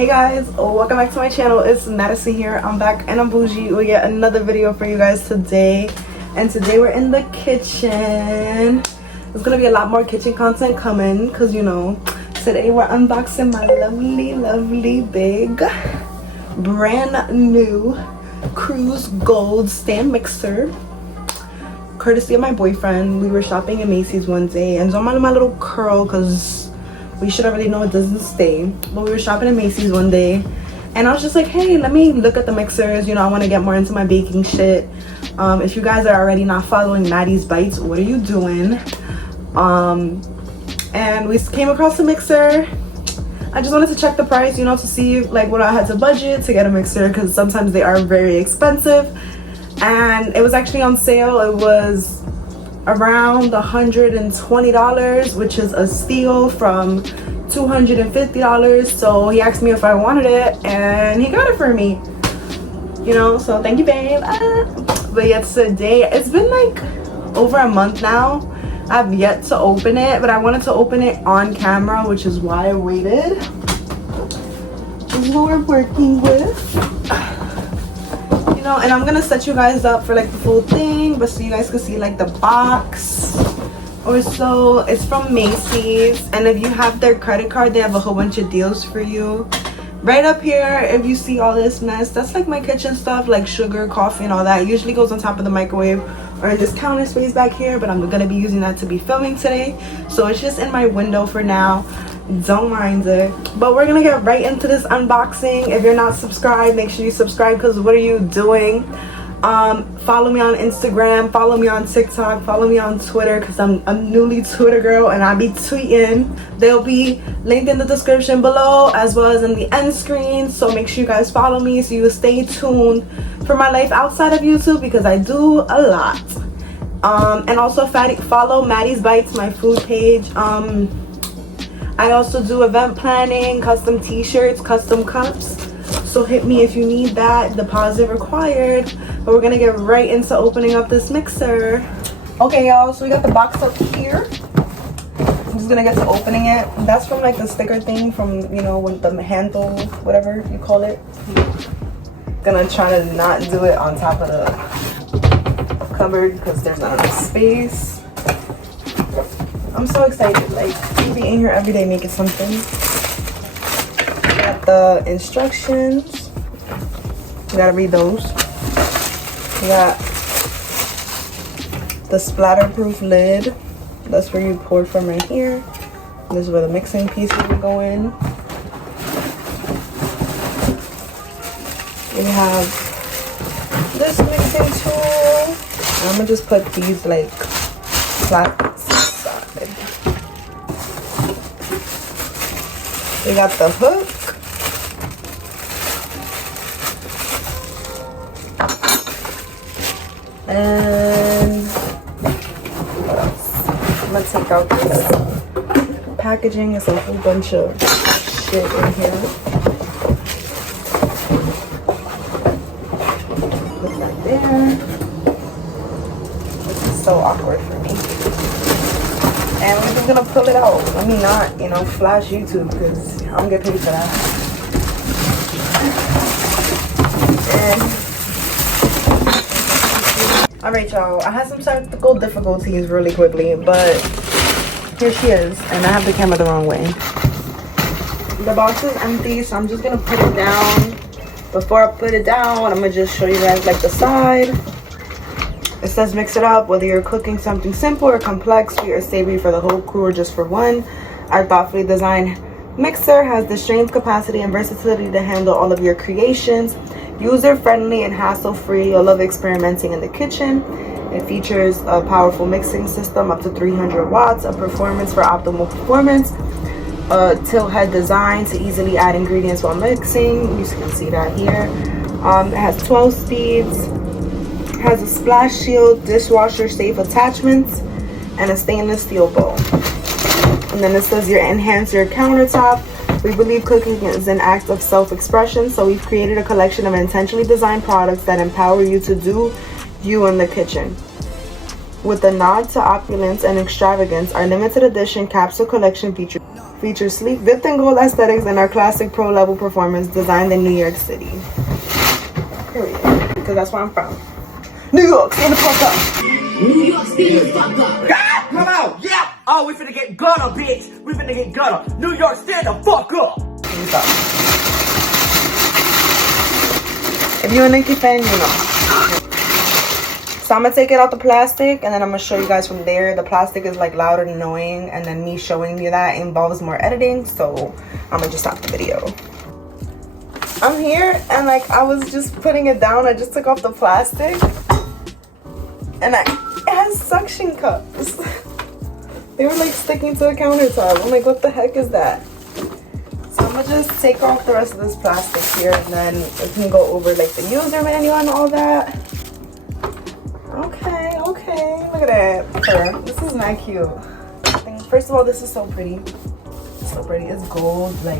Hey guys, welcome back to my channel. It's Madison here. I'm back and I'm bougie with yet another video for you guys today. And today we're in the kitchen. There's gonna be a lot more kitchen content coming because you know, today we're unboxing my lovely big brand new Cruise Gold stand mixer, courtesy of my boyfriend. We were shopping in Macy's one day and so I'm on my little curl because we should already know it doesn't stay, but we were shopping at Macy's one day and I was just like, hey, let me look at the mixers. You know, I want to get more into my baking shit. If you guys are already not following Maddie's Bites, what are you doing? And we came across the mixer. I just wanted to check the price, you know, to see like what I had to budget to get a mixer, because sometimes they are very expensive. And it was actually on sale. It was around $120, which is a steal from $250. So he asked me if I wanted it and he got it for me, you know, so thank you, babe. But yeah, today it's been like over a month now. I've yet to open it, but I wanted to open it on camera, which is why I waited. This is what we're working with, you know, and I'm gonna set you guys up for like the full thing, but so you guys can see like the box or so. It's from Macy's, and if you have their credit card, they have a whole bunch of deals for you. Right up here, if you see all this mess, that's like my kitchen stuff, like sugar, coffee, and all that. It usually goes on top of the microwave or in this counter space back here, but I'm gonna be using that to be filming today, so it's just in my window for now. Don't mind it. But we're gonna get right into this unboxing. If you're not subscribed, make sure you subscribe, because what are you doing? Follow me on Instagram, follow me on TikTok, follow me on Twitter, because I'm a newly Twitter girl and I be tweeting. They'll be linked in the description below as well as in the end screen, so make sure you guys follow me so you will stay tuned for my life outside of YouTube, because I do a lot. And also follow Maddie's Bites, my food page. I also do event planning, custom t-shirts, custom cups, so hit me if you need that. Deposit required. But we're gonna get right into opening up this mixer. Okay, y'all, so we got the box up here. I'm just gonna get to opening it. That's from like the sticker thing from, you know, with the handle, whatever you call it. Gonna try to not do it on top of the cupboard because there's not enough space. I'm so excited, like we be in here every day making something. Got the instructions. You gotta read those. We got the splatterproof lid. That's where you pour from right here. This is where the mixing pieces will go in. We have this mixing tool. I'm gonna just put these like flat aside. We got the hook. And what else? I'm gonna take out this packaging. It's a whole bunch of shit in here. Put that there. This is so awkward for me. And we're just gonna pull it out. Let me not, you know, flash YouTube because I don't get paid for that. And alright, y'all, I had some technical difficulties really quickly, but here she is, and I have the camera the wrong way. The box is empty, so I'm just gonna put it down. Before I put it down, I'm gonna just show you guys like the side. It says mix it up, whether you're cooking something simple or complex, sweet or savory for the whole crew or just for one. Our thoughtfully designed mixer has the strength, capacity, and versatility to handle all of your creations. User-friendly and hassle-free. You'll love experimenting in the kitchen. It features a powerful mixing system up to 300 watts of performance for optimal performance. A tilt head design to easily add ingredients while mixing. You can see that here. It has 12 speeds. It has a splash shield, dishwasher safe attachments, and a stainless steel bowl. And then it says enhance your countertop. We believe cooking is an act of self-expression, so we've created a collection of intentionally designed products that empower you to do you in the kitchen. With a nod to opulence and extravagance, our limited edition capsule collection features Features sleek, dipped in gold aesthetics and our classic pro level performance designed in New York City. Period. Because that's where I'm from. New York, stand the fuck up. New York, stand the fuck up. God, come on, yeah. Oh, we finna get gutter, bitch. We finna get gutter. New York, stand the fuck up. If you're a Nicki fan, you know. So I'm gonna take it out the plastic and then I'm gonna show you guys from there. The plastic is like loud and annoying, and then me showing you that involves more editing, so I'm gonna just stop the video. I'm here and like I was just putting it down. I just took off the plastic and it has suction cups. They were like sticking to the countertop. I'm like, what the heck is that? So I'm gonna just take off the rest of this plastic here and then we can go over like the user manual and all that. Okay, look at that. This is not cute. First of all, this is so pretty. So pretty. It's gold. Like,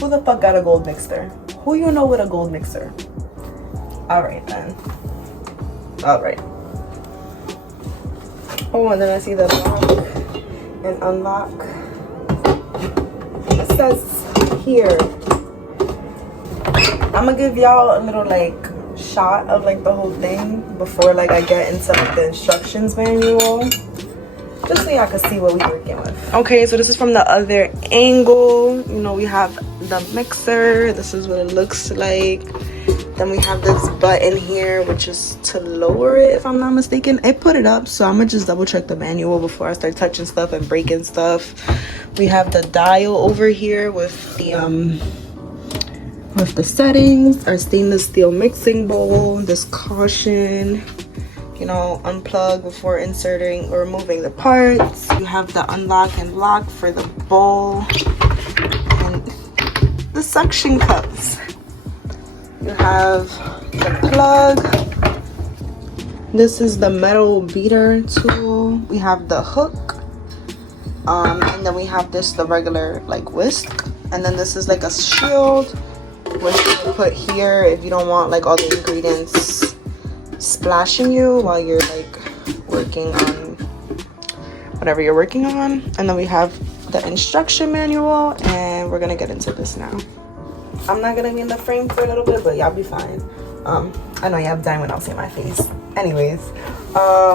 who the fuck got a gold mixer? Who you know with a gold mixer? Alright then. Alright. Oh, and then I see the lock and unlock. It says here. I'm gonna give y'all a little like shot of like the whole thing before like I get into like the instructions manual, just so y'all can see what we're working with. Okay, so this is from the other angle. You know, we have the mixer. This is what it looks like. Then we have this button here, which is to lower it, if I'm not mistaken. I put it up, so I'm gonna just double check the manual before I start touching stuff and breaking stuff. We have the dial over here with the settings, our stainless steel mixing bowl, this caution, you know, unplug before inserting or removing the parts. You have the unlock and lock for the bowl and the suction cups. You have the plug. This is the metal beater tool. We have the hook, and then we have the regular like whisk, and then this is like a shield, which you put here if you don't want like all the ingredients splashing you while you're like working on whatever you're working on. And then we have the instruction manual, and we're gonna get into this now. I'm not gonna be in the frame for a little bit, but y'all be fine. I know y'all dying when I'll see my face. Anyways,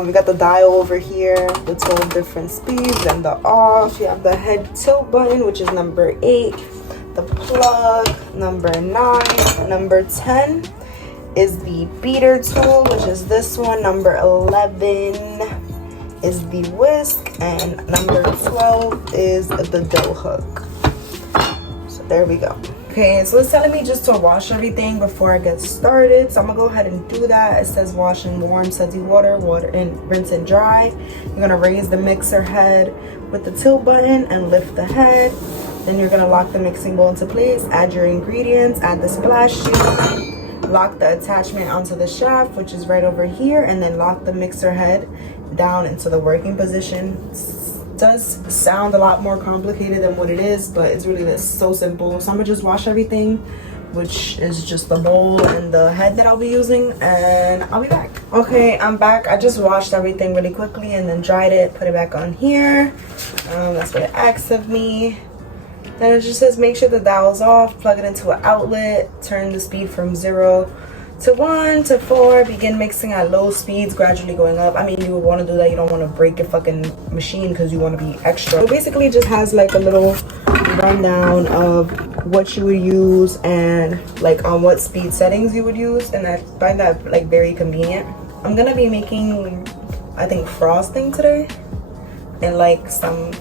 we got the dial over here, the 12 different speeds and the off. You have the head tilt button, which is number 8. The plug, number 9. Number 10 is the beater tool, which is this one. Number 11 is the whisk, and number 12 is the dough hook. So there we go. Okay, so it's telling me just to wash everything before I get started, so I'm gonna go ahead and do that. It says wash in warm sudsy water and rinse and dry. You're gonna raise the mixer head with the tilt button and lift the head. Then you're gonna lock the mixing bowl into place, add your ingredients, add the splash sheet, lock the attachment onto the shaft, which is right over here, and then lock the mixer head down into the working position. It does sound a lot more complicated than what it is, but it's really so simple. So I'm gonna just wash everything, which is just the bowl and the head that I'll be using, and I'll be back. Okay, I'm back. I just washed everything really quickly and then dried it, put it back on here. That's what it asks of me. Then it just says make sure the dial's off, plug it into an outlet, turn the speed from 0 to 1 to 4, begin mixing at low speeds, gradually going up. I mean, you would want to do that. You don't want to break your fucking machine because you want to be extra. So basically it just has like a little rundown of what you would use and like on what speed settings you would use, and I find that like very convenient. I'm gonna be making, I think, frosting today and like some,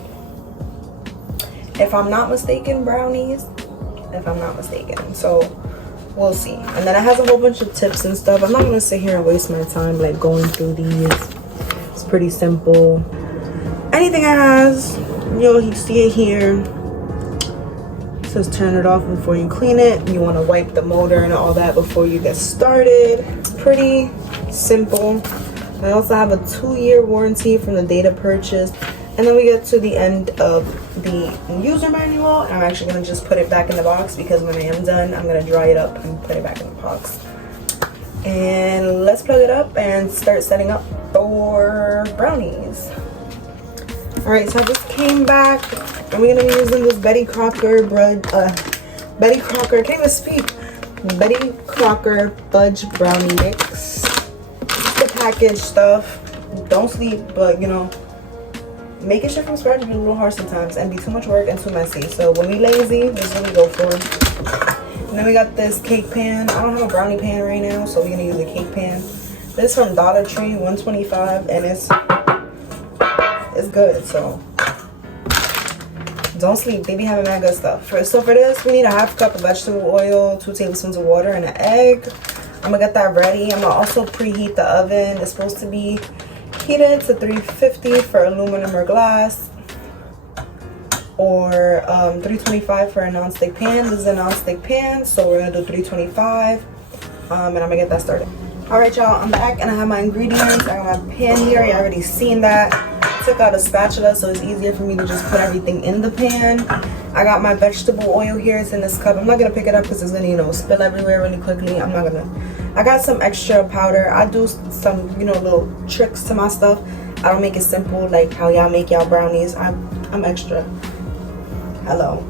if I'm not mistaken, brownies, if I'm not mistaken. So we'll see. And then it has a whole bunch of tips and stuff. I'm not gonna sit here and waste my time like going through these. It's pretty simple. Anything it has, you see it here. It says turn it off before you clean it. You want to wipe the motor and all that before you get started. It's pretty simple. I also have a 2-year warranty from the date of purchase. And then we get to the end of the user manual, and I'm actually going to just put it back in the box because when I am done, I'm going to dry it up and put it back in the box. And let's plug it up and start setting up for brownies. All right, so I just came back and we're gonna be using this Betty Crocker Betty Crocker, I can't even speak. Betty Crocker fudge brownie mix. The packaged stuff. Don't sleep, but you know, making shit from scratch is a little hard sometimes and be too much work and too messy. So when we lazy, this is what we go for. And then we got this cake pan. I don't have a brownie pan right now, so we're gonna use a cake pan. This is from Dollar Tree, $1.25, and it's good. So don't sleep. They be having mad good stuff. So for this, we need a half cup of vegetable oil, 2 tablespoons of water, and an egg. I'm gonna get that ready. I'm gonna also preheat the oven. It's supposed to be heated to 350 for aluminum or glass, or 325 for a non-stick pan. This is a non-stick pan, so we're gonna do 325, and I'm gonna get that started. All right, y'all, I'm back and I have my ingredients. I got my pan here. You already seen that. Took out a spatula so it's easier for me to just put everything in the pan. I got my vegetable oil here. It's in this cup. I'm not gonna pick it up because it's gonna, you know, spill everywhere really quickly. I got some extra powder. I do some, you know, little tricks to my stuff. I don't make it simple like how y'all make y'all brownies. I'm extra. Hello.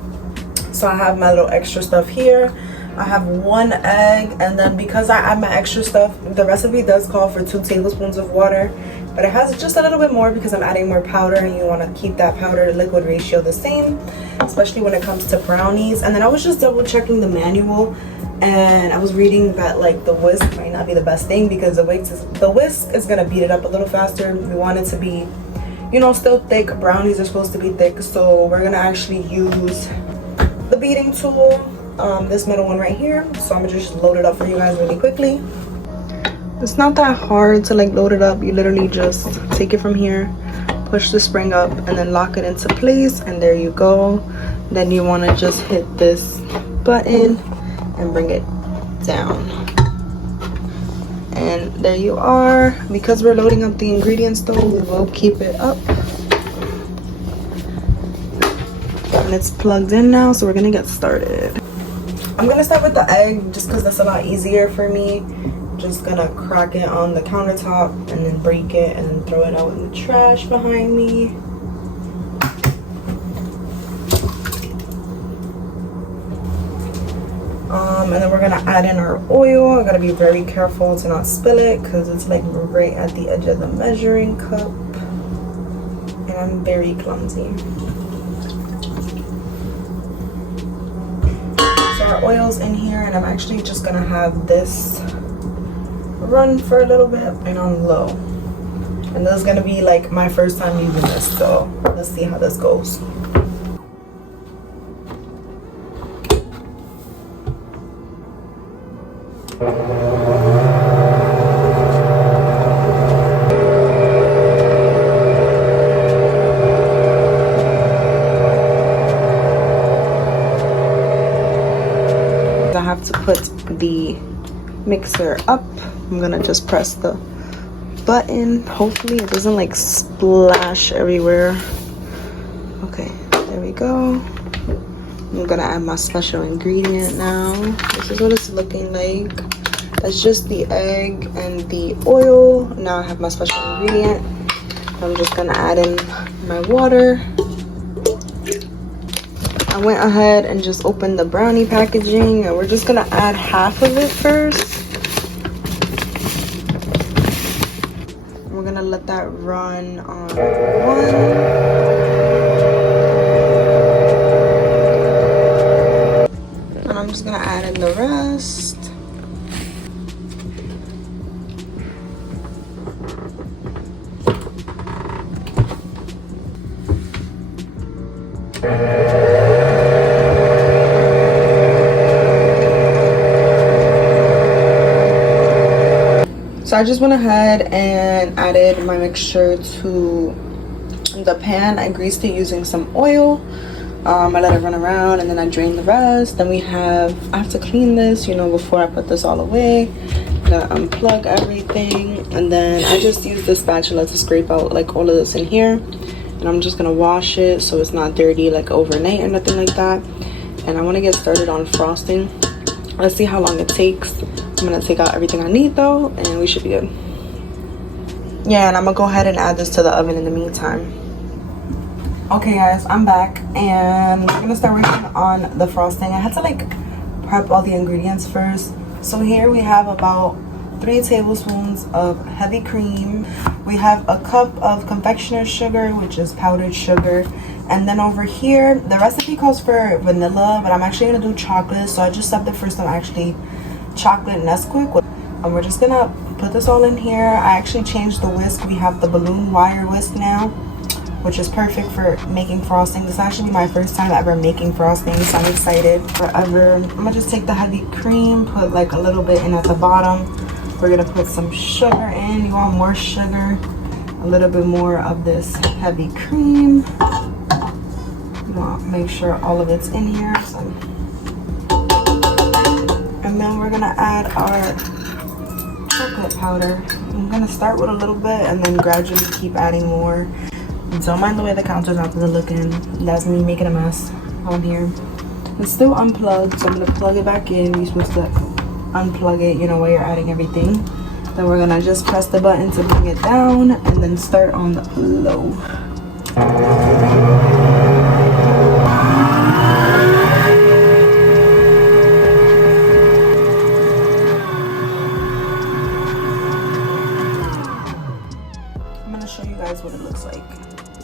So I have my little extra stuff here. I have 1 egg, and then because I add my extra stuff, the recipe does call for 2 tablespoons of water, but it has just a little bit more because I'm adding more powder, and you want to keep that powder to liquid ratio the same, especially when it comes to brownies. And then I was just double checking the manual, and I was reading that like the whisk might not be the best thing because the whisk is gonna beat it up a little faster. We want it to be, you know, still thick. Brownies are supposed to be thick, so we're gonna actually use the beating tool, this middle one right here. So I'm gonna just load it up for you guys really quickly. It's not that hard to like load it up. You literally just take it from here, push the spring up, and then lock it into place, and there you go. Then you want to just hit this button and bring it down, and there you are. Because we're loading up the ingredients though, we will keep it up, and it's plugged in now, so we're gonna get started. I'm gonna start with the egg just because that's a lot easier for me. Just gonna crack it on the countertop and then break it and then throw it out in the trash behind me. And then we're gonna add in our oil. I gotta be very careful to not spill it because it's like right at the edge of the measuring cup, and I'm very clumsy. So our oil's in here, and I'm actually just gonna have this run for a little bit and on low. And this is gonna be like my first time using this, so let's see how this goes. I have to put the mixer up. I'm gonna just press the button. Hopefully it doesn't like splash everywhere. Okay, there we go. I'm gonna add my special ingredient now. This is what it's looking like. That's just the egg and the oil. Now I have my special ingredient. I'm just gonna add in my water. I went ahead and just opened the brownie packaging, and we're just gonna add half of it first. We're gonna let that run on 1. And I'm just gonna add in the rest. So I just went ahead and added my mixture to the pan. I greased it using some oil. I let it run around, and then I drained the rest. Then I have to clean this, you know, before I put this all away. I'm gonna unplug everything, and then I just use this spatula to scrape out like all of this in here. And I'm just gonna wash it so it's not dirty like overnight or nothing like that. And I wanna get started on frosting. Let's see how long it takes. I'm gonna take out everything I need though, and we should be good. Yeah, and I'm gonna go ahead and add this to the oven in the meantime. Okay guys, I'm back and we're gonna start working on the frosting. I had to like prep all the ingredients first. So here we have about 3 tablespoons of heavy cream. We have a cup of confectioner's sugar, which is powdered sugar. And then over here, the recipe calls for vanilla, but I'm actually gonna do chocolate. So I just subbed it for some actually chocolate Nesquik. And we're just gonna put this all in here. I actually changed the whisk. We have the balloon wire whisk now, which is perfect for making frosting. This is actually my first time ever making frosting, so I'm excited. I'm gonna just take the heavy cream, put like a little bit in at the bottom. We're gonna put some sugar in. You want more sugar, a little bit more of this heavy cream. You want to make sure all of it's in here. And then we're gonna add our chocolate powder. I'm gonna start with a little bit and then gradually keep adding more. Don't mind the way the countertop is looking. That's me making a mess on here. It's still unplugged, so I'm gonna plug it back in. You're supposed to unplug it, you know, while you're adding everything. Then we're gonna just press the button to bring it down and then start on low. I'm gonna show you guys what it looks like.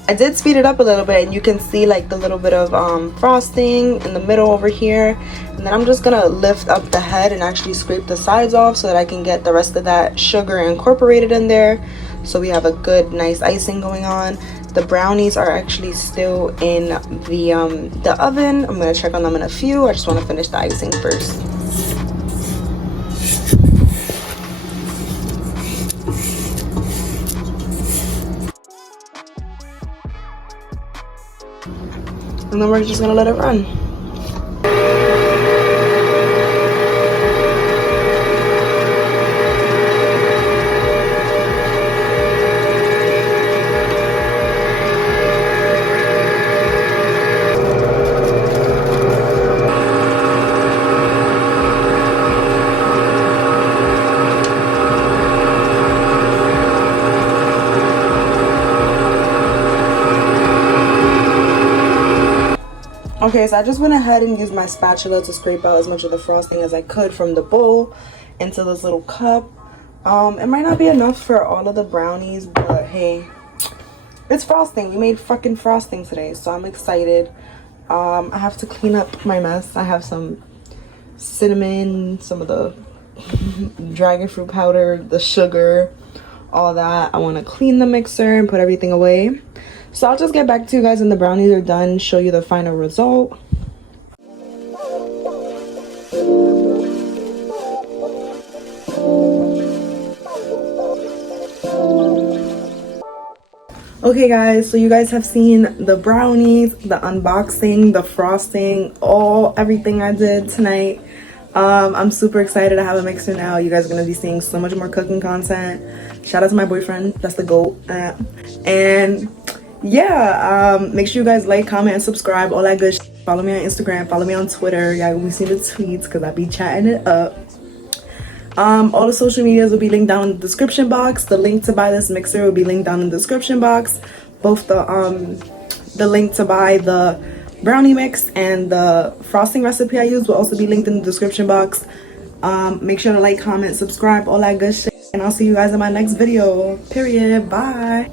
I did speed it up a little bit and you can see like the little bit of frosting in the middle over here. And then I'm just gonna lift up the head and actually scrape the sides off so that I can get the rest of that sugar incorporated in there. So we have a good nice icing going on. The brownies are actually still in the oven. I'm gonna check on them in a few. I just wanna finish the icing first. And then we're just gonna let it run. Okay, so I just went ahead and used my spatula to scrape out as much of the frosting as I could from the bowl into this little cup. It might not be enough for all of the brownies, but hey, it's frosting. We made fucking frosting today, so I'm excited. I have to clean up my mess. I have some cinnamon, some of the dragon fruit powder, the sugar, all that. I want to clean the mixer and put everything away. So I'll just get back to you guys when the brownies are done, show you the final result. Okay guys, so you guys have seen the brownies, the unboxing, the frosting, everything I did tonight. I'm super excited to have a mixer now. You guys are gonna be seeing so much more cooking content. Shout out to my boyfriend, that's the GOAT. And yeah, make sure you guys like, comment, and subscribe, all that good shit. Follow me on Instagram, follow me on Twitter. Y'all will see the tweets because I be chatting it up. All the social medias will be linked down in the description box. The link to buy this mixer will be linked down in the description box. Both the link to buy the brownie mix and the frosting recipe I used will also be linked in the description box. Make sure to like, comment, subscribe, all that good shit. And I'll see you guys in my next video. Period. Bye.